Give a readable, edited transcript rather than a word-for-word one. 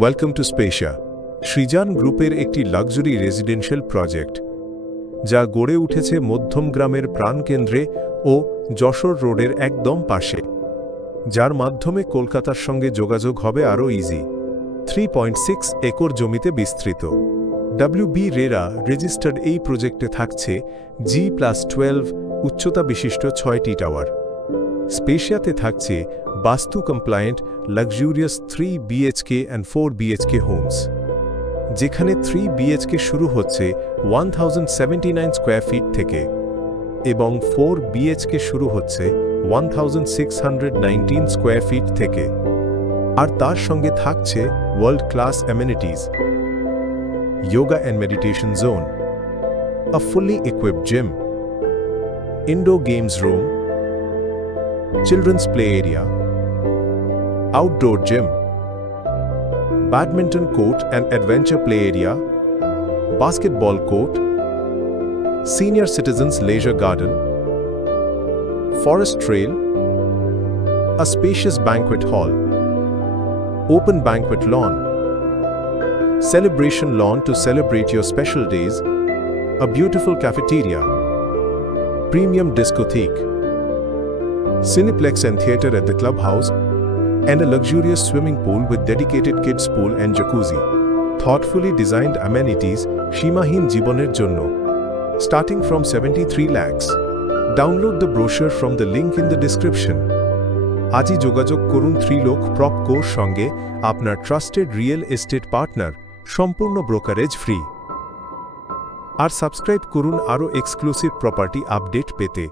Welcome to স্পেশিয়া, সৃজান গ্রুপের একটি luxury residential project, যা গড়ে উঠেছে মধ্যমগ্রামের প্রাণকেন্দ্রে ও যশোর রোডের একদম পাশে, যার মাধ্যমে কলকাতার সঙ্গে যোগাযোগ হবে আরও ইজি। 3.6 একর জমিতে বিস্তৃত WB রেরা রেজিস্টার্ড এই প্রজেক্টে থাকছে G+12 উচ্চতা বিশিষ্ট 6টি টাওয়ার। স্পেশিয়াতে থাকছে vastu compliant luxurious 3 BHK and 4 BHK homes, যেখানে 3 BHK শুরু হচ্ছে 1079 স্কোয়ার ফিট থেকে এবং 4 BHK শুরু হচ্ছে 1619 স্কোয়ার ফিট থেকে। আর তার সঙ্গে থাকছে world class amenities, yoga and meditation zone, a fully equipped gym, indoor games room, children's play area, outdoor gym, badminton court and adventure play area, basketball court, senior citizens leisure garden, forest trail, a spacious banquet hall, open banquet lawn, celebration lawn to celebrate your special days, a beautiful cafeteria, premium discotheque, Cineplex and theatre at the clubhouse, and a luxurious swimming pool with dedicated kids pool and jacuzzi. Thoughtfully designed amenities, Shimahin Jiboner Jonno, starting from 73 lakhs. Download the brochure from the link in the description. আজই যোগাযোগ করুন ত্রিলোক প্রপকোর সঙ্গে, আপনার trusted real estate partner, সম্পূর্ণ brokerage free. আর subscribe করুন আরও exclusive property update পেতে।